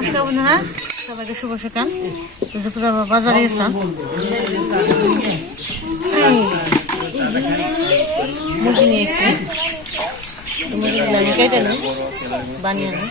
নমস্কার বন্ধুরা, সবাইকে শুভ সকাল। দুপুরে বাজারে এসলাম, মুরগি নিয়ে এসছি। মুরগিগুলো আমি কেটে নিই, বানিয়ে নিই।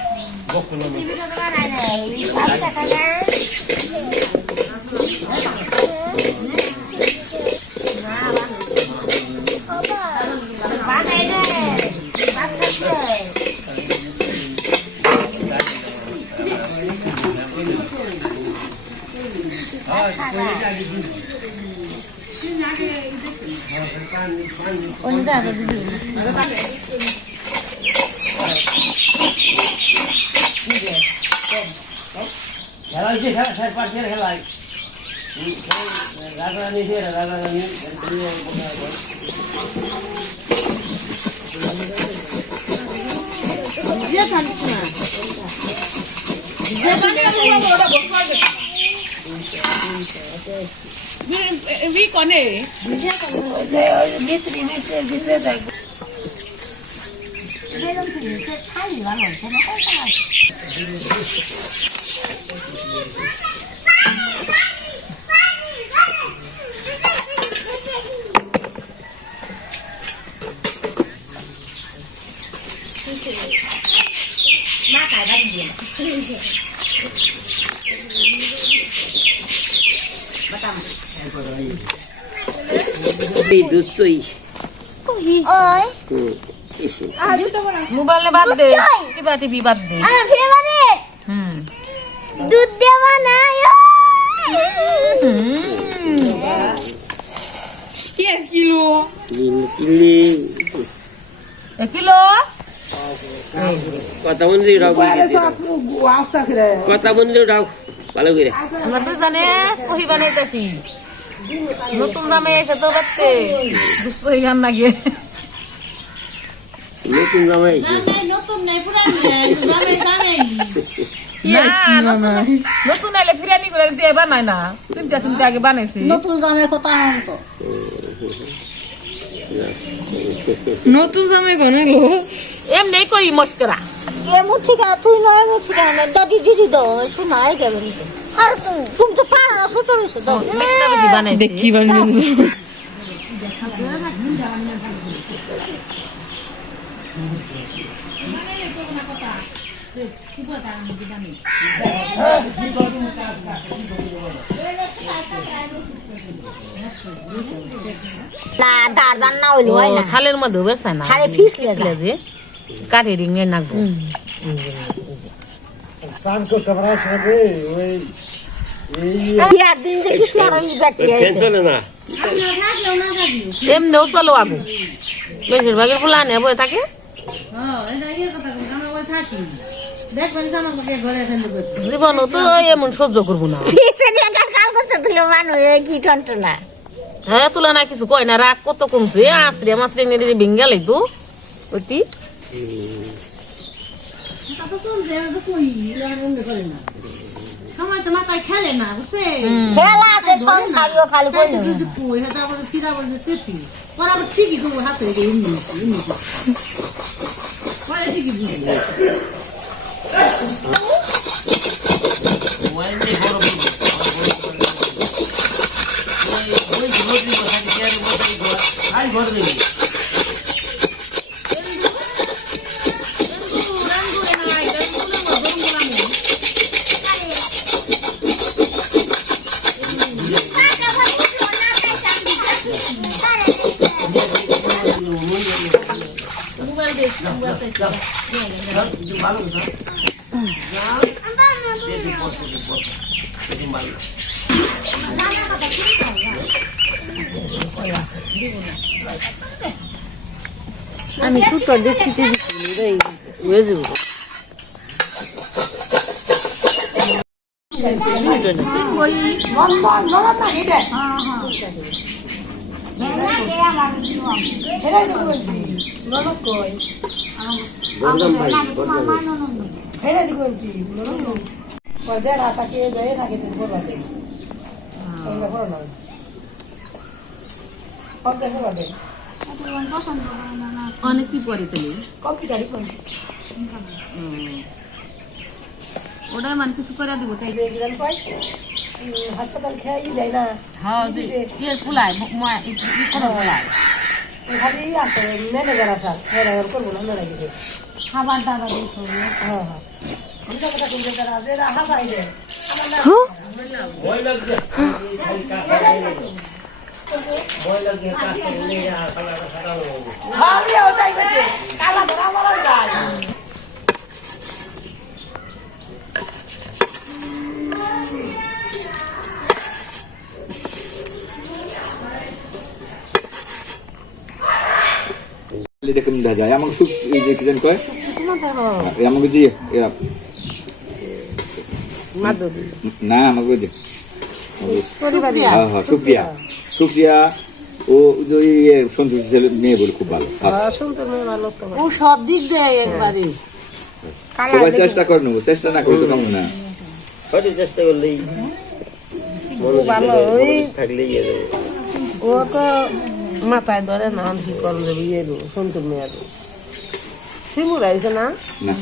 মোবাইল বাদ দে, টিভি বাদ দে। দুধ দেওয়া না কিলো কথা বন্ধু কথা বন্ধু উঠাও ভালো করে। আমরা তো জানে সহি বানাইতেছি, নতুন দামে এসে তো বাড়তে সহি গান লাগিয়ে। নতুন জামাই নতুন আইলে ফিরানি করে দিয়ে বানায় না, চিন্তা চিন্তা আগে বানাইছি। নতুন জামাই কত আনন্দ, নতুন জামাই গনালো এমনি করি মস্করা। এমন ঠিক আছে, তুই নয় এমন ঠিক আছে, দাদি দিদি দাও শোনাই যাবে। আর তুমি তো পারো না, ছোট রয়েছে দাও বানাইছি। কি বানিয়েছো? না দাঁড় দাঁড় না হইলো হয় না, থালের মধ্যে বেরছে না, থালে ফিসলে যে কাঠি রিঙে নাকবো। এমনিও চলো আগু, বেশিরভাগের ফুলা নিয়ে বয়ে থাকে। জীবনও তো এমন সহ্য করবো না। কি টন্টনা হ্যাঁ, তুলা না কিছু কয় না, রাগ কত কমছে। আশ্রে মাছরে নিয়ে ভেঙ্গাল তো ওইটি খেলে না বুঝছে, খেলা আছে সংসারও খালি কই ঠিকই করবো হাসে আমি সুতো দেখছি হয়ে যাব। অনেক কি পরে তাহলে ওটাই মান কিছু করে দিব তাই হাসপাতাল খেয়ে যায় না হ্যাঁ যে ইয়ে ফুলাই কোনো ফুলাই খালি আছে ম্যানেজার আছে ম্যানেজার করবো না ম্যানেজার খাবার দাদা দিতে হ্যাঁ হ্যাঁ কথা শুনতে তারা যে হাসাই দেয় কালা ধরা আমার গাছ এরকম দেখা যায় আমাকে সুপ এই যে কি জানি কয় আমাকে যে না আমাকে যে হ্যাঁ হ্যাঁ সুপ্রিয়া সুপ্রিয়া ও যে সন্তোষ ছেলে মেয়ে বলে খুব ভালো ও সব দিক দেয় একবারে সবাই চেষ্টা করে নেবো চেষ্টা না করে তো কেমন না হয়তো চেষ্টা করলেই থাকলেই ইয়ে যাবে ও তো মাথায় ধরে না কি করলে ইয়ে সন্তুর মেয়ের শিমুর আইছে না না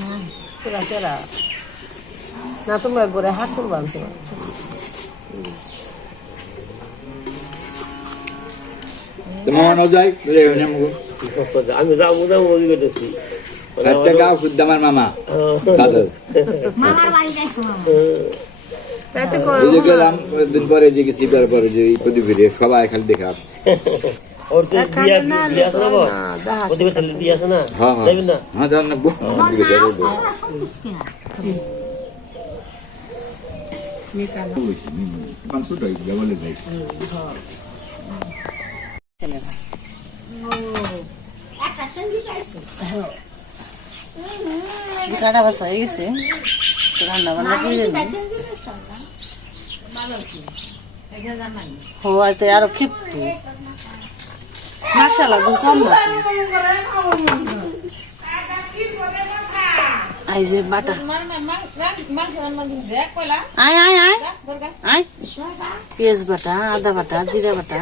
কেরা কেরা না তোমরা করে হাত তুলবা মনে যায় আমি যাবো যাবো ওই করতেছি একটা গাও শুদ্ধ আমার মামা দাদা মামার বাড়ি যাইছো তাইতে এই যে গেলাম দিন পরে যে গেছি পরে যে প্রতিবেদী সবাই খালি দেখা ওর তো বিয়া বিয়া আছে না বল ওদিকে ছেলে বিয়া আছে না হ্যাঁ হ্যাঁ যাবেন না হ্যাঁ যান না কাটা বাসা হয়ে গেছে রান্না বান্না করে হওয়াতে আরো ক্ষিপ্ত মাছালা দু কম আই যে বাটা আয় আয় আয় আয় পেঁয়াজ বাটা আদা বাটা জিরা বাটা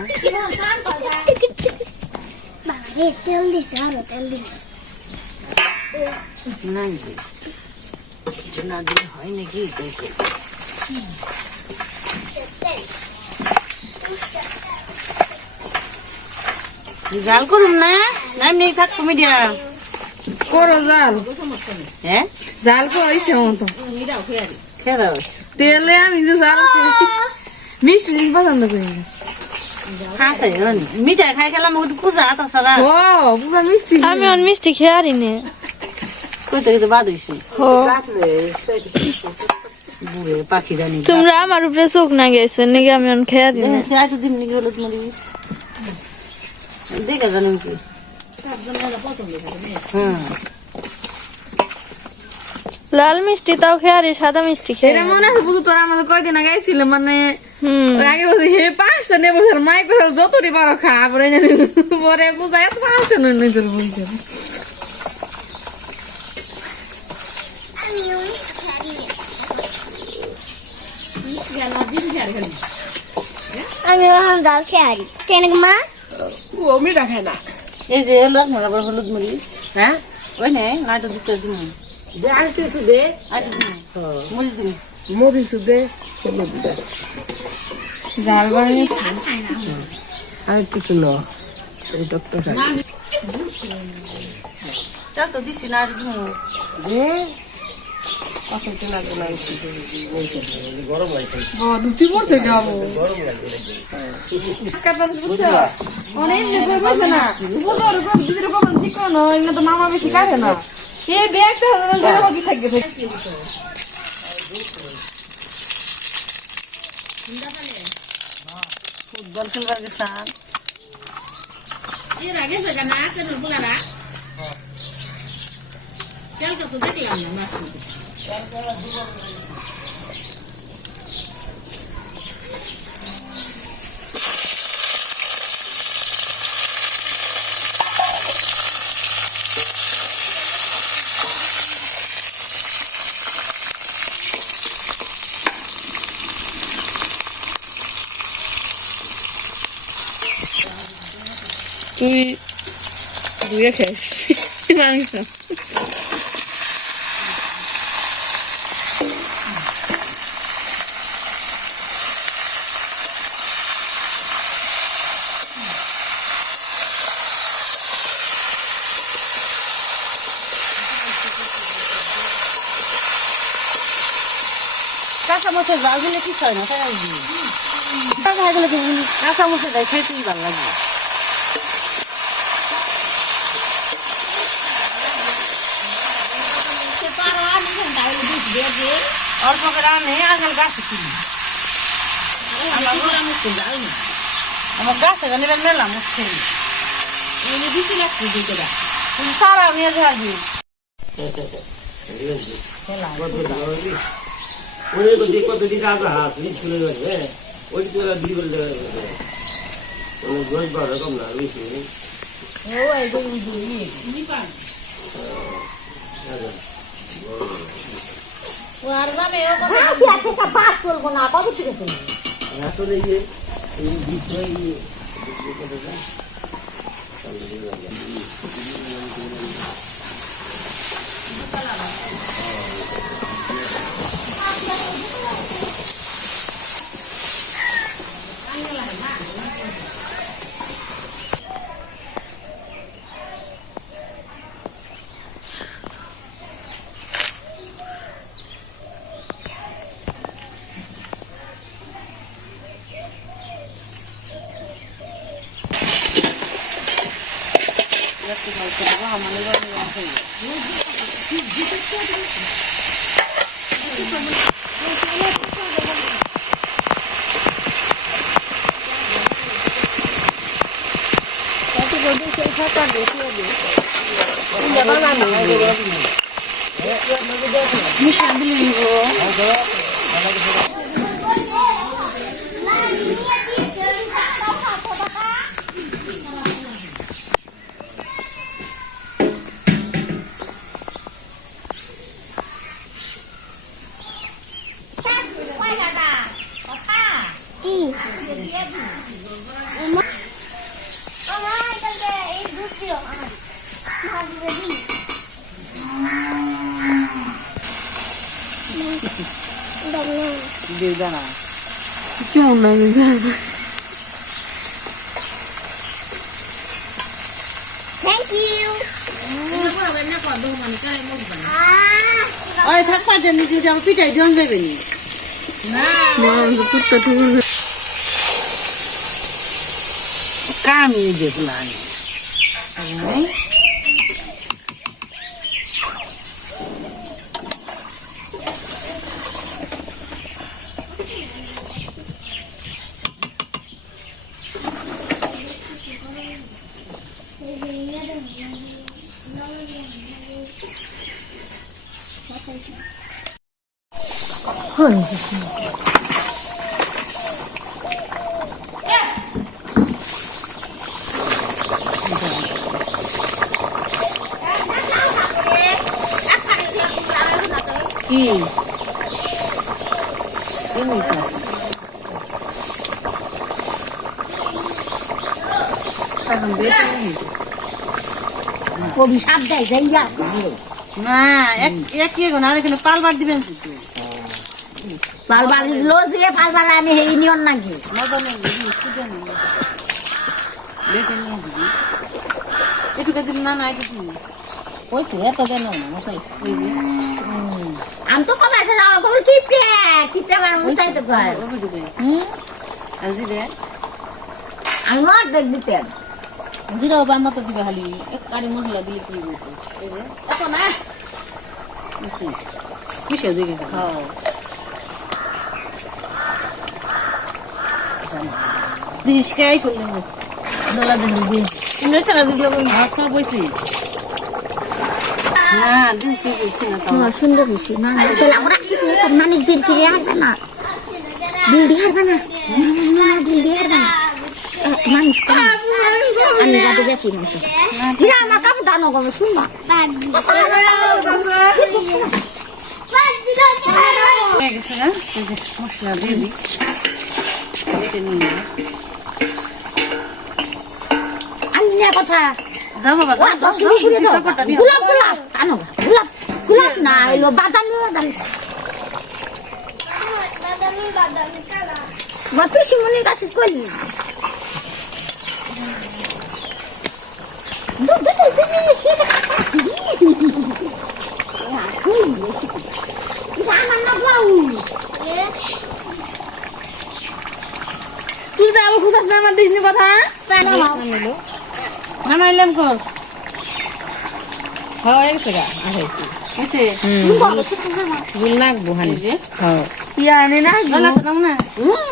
তেল দিছে আরো তেল দিবে নাই কিছু না দিলে হয় নাকি তাই জাল করুন না এমনি থাক মিডিয়াম করো জাল হ্যাঁ জাল করো ইচ্ছে মতো খেরা তেলে আমি যে জাল মিষ্টি জিনিস পছন্দ করি না খাসে মিঠাই খাই খেলাম ওটা পূজা তাছাড়া ও পুরো মিষ্টি আমি অন মিষ্টি খেয়ে আরি নে কইতে কইতে বাদ হইছি বুড়ে পাখি জানি তোমরা আমার উপরে চোখ না গেছে নাকি আমি অন খেয়ে আরি নে সে আইটু দিন নাকি হলুদ মরিচ দেখে জানেন কি লাল মিষ্টি তাও খেয়ে আরি সাদা মিষ্টি খেয়ে এটা মনে আছে বুঝো তোরা আমাদের কয়দিন আগে আইছিল মানে আগে বলছি হে 5টা নেবো স্যার মাইক বসাল যতটি পারো খা পরে পরে বুঝা এত 5টা নই তোর বলছে আমি এখন জাল খেয়ে আরি কেন মা এই যে হলুদ আবার হলুদ মরিচ হ্যাঁ ওই নে নাইটা দুটো দিন দে আর একটু দে আর মরিচ দিন মরিচ দে হলুদ দে জাল বানিয়ে আর কিছু লো এই ডক্টর চাল তো দিছি না আর দিন দে কতটা লাগবে না গরম লাগে দুটি পড়ছে যাবো কাটা বুঝছো অনেক নেবে বসে না উপর উপর ভিতরে কোন চিকন হয় না তো মামা বেশি কাটে না এই ব্যাগটা হলো কি থাকবে ফুটবল খেলবার গেছান এর আগে জায়গা না আছে বলারা চল তো দেখলাম না মাছ তুই দুয়ে খাস মাংস কাঁচা মশলা জাল দিলে কি হয় না তাই কাঁচা মশলা দেয় খেতেই ভালো লাগে অল্প করে আনে আগে গাছে কিনি আমার গাছে নেবেন মেলা মুশকিল দিতে লাগছে দুটোটা সারা নিয়ে যাবি ওই কতদিন আগে হাত চলে যাবে ওই তোরা দিদি বলতে গোস বার রকম না বেশি আসলে এই বিষয় কেমন লাগে থ্যাংক ইউ ওই থাক পাটে নিচে যাবো পিঠাই জন দেবে নি কামিয়ে দেখলাম কি কবি সাপ দেয় যাইয়া না এক না এখানে পালবার দিবেন পালবার লো দিয়ে পালবার আমি হেই নিয়ন নাকি এটুকু দিন না না একটু কইছে এত দেন না মশাই আমি তো কবে আসে যাওয়া কবে কিপটে আমার মুস্তাই তো কয় আজি রে আমি অর্ধেক দিতেন জিরা বাম মতো দিবে খালি এক কারি মশলা দিয়ে কি বলছে এই যে এত না বুঝছি কিসে দিকে হ্যাঁ দিস কাই করলেন দলা দিন দিন তুমি সারা দিল হাত না বইছি হ্যাঁ দিনছি না তো সুন্দর হয়েছে না তাহলে আমরা কিছু তো মানুষ দিন ফিরে আসবে না বিল্ডিং আসবে না বিল্ডিং আসবে না মানুষ কম আমি গাড়ি দেখি মানুষ হীরা আমার কাপড় দানো করবো শুনবা হয়ে গেছে না মশলা দিয়ে দিই এটা নিয়ে আমি না কথা যাও বাবা গোলাপ গোলাপ আনো গোলাপ গোলাপ না এলো বাদামি বাদামি পিসি মনে কাছে করলি আমার না তুই তো আবার খুশাস না আমার দিসনি কথা নামাইলাম কর হ্যাঁ গেছে গা আসাইছি এসে গুল লাগবো হানি যে হ্যাঁ ইয়া আনে না না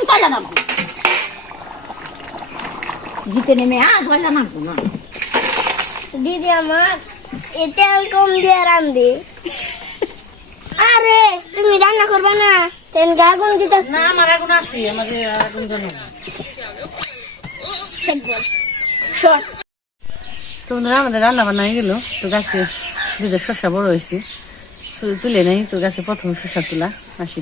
কয়লা নামবো জিতে নেমে কয়লা নামবো না দিদি আমার এ তেল কম দিয়ে রান্ধি আরে তুমি রান্না করবে না তেল আগুন দিতেছ না আমার আগুন আছে আমাদের আগুন জানো তোমরা আমাদের রান্না বান্না হয়ে গেল তো গাছে দুটো শসা বড় হয়েছে শুধু তুলে নেই তো গাছে প্রথম শসা তোলা আসি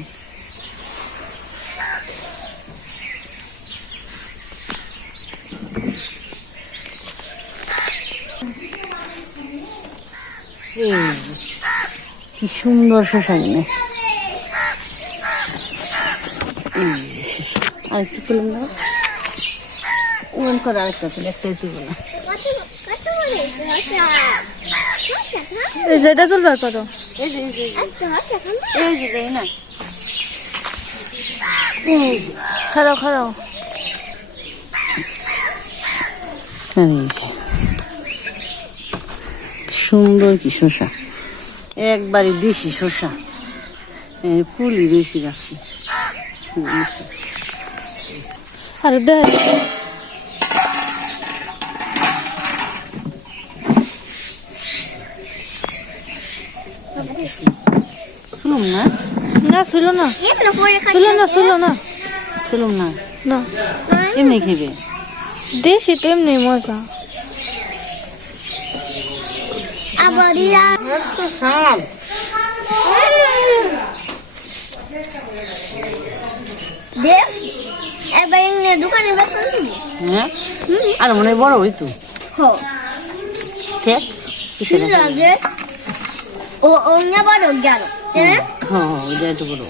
কি সুন্দর শসা নিয়ে আরেকটু তুলুন না ওমন করে আরেকটা তুলে একটাই তুলব না এই যেটা তুলবার কত এই যে দেয় না খারাও খারাও এই যে সুন্দর কি শসা একবারে দেশি শসা ফুলই রয়েছে গাছে আর দেখ শুনুন না না ছিল না শুনুন না না এমনি খেবে দেশি তো এমনি মজা আবার দেখ এবার এনে দোকানে বেসন দিবি হ্যাঁ আর মনে হয় বড় হইতো হো ঠিক কিসের ঠিক আছে ও অন্য বড় গেল তাই হ্যাঁ ওইটা একটু বড়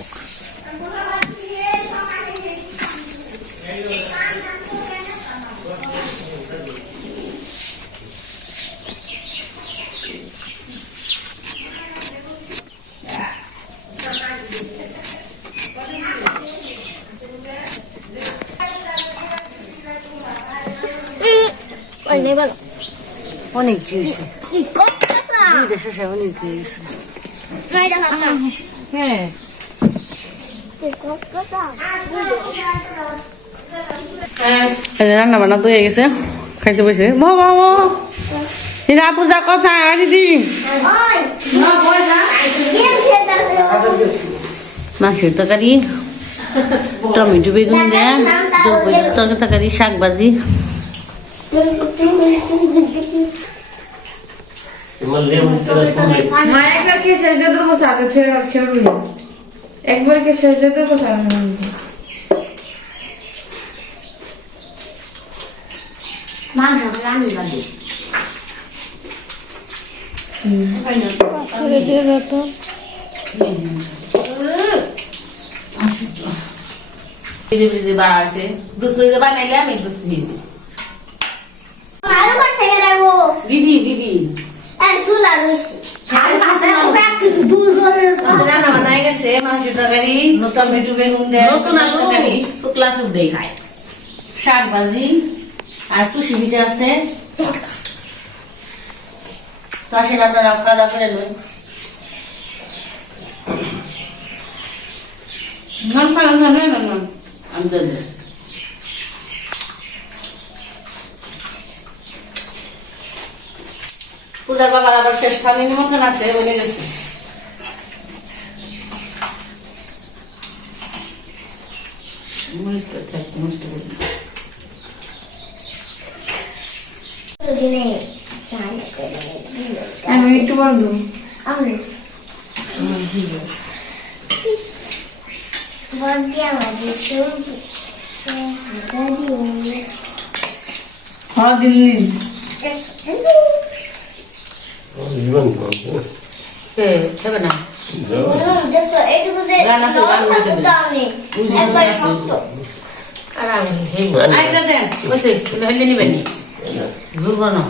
অনেক ভালো অনেক জিনিসে কি করতেছ দুইটা শসা অনেক জিনিস নাই দেখা হ্যাঁ কি করতেছ রান্না বান্না তো হয়ে গেছে খাইতে বসে বাবা এটা পূজা কথা দিদি ওই না পয়সা গেম খেলতেছ মাংসের তরকারি টমেটো বেগুন দেয়া তরকারি শাক ভাজি মা একবার কে সেজে তো কথা আছে খেলবি একবার কে সেজে তো কথা ছেড়ে দিয়ে যেত বাড়াছে দুশো বানাইলে আমি দুশো আরো করছে গেলাগো দিদি দিদি এ সুলা রইছে রান্না বান্না হয়ে গেছে মাংসের তরকারি টমেটো বেগুন দেয় তরকারি শুকলা ফুল দেয় খায় শাক ভাজি আর সুশি পিঠা আছে তো আসেন আপনারা খাওয়া দাওয়া করে নেন নাম পালন হবে না নাম আমি তো পূজার বাবার আবার শেষ খালি নিমন্ত্রণ আছে বলে গেছে আমি একটু বড় দেবো আমি বড় হ্যাঁ দিন দিন হবে না এইটুকু যে একবার শক্ত আরেকটা দেন বসে হইলে নিবেন ঘুরবো না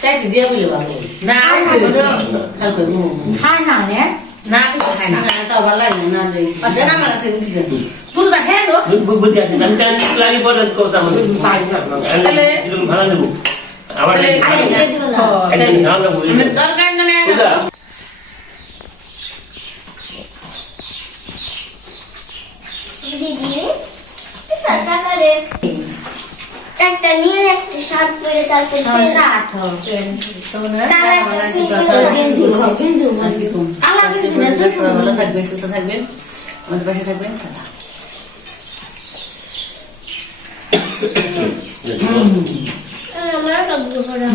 তাই দিয়ে বলে না হ্যাঁ না না বেশি খাই না তো ভালো লাগে না দেই আচ্ছা না আমার কাছে রুটি দে তুই তা খেয়ে নো বুদ্ধি আছে আমি জানি প্ল্যান করে করতে হবে তাহলে দিলুম ভালো দেব আমার একদিন খাওয়া লাগবে আমি দরকার না দিদি সাদা করে একটা নিয়ে একটা শার্ট পরে তারপর ভালো থাকবেন সুস্থ থাকবেন আমাদের পাশে থাকবেন আমার কাপড় পরা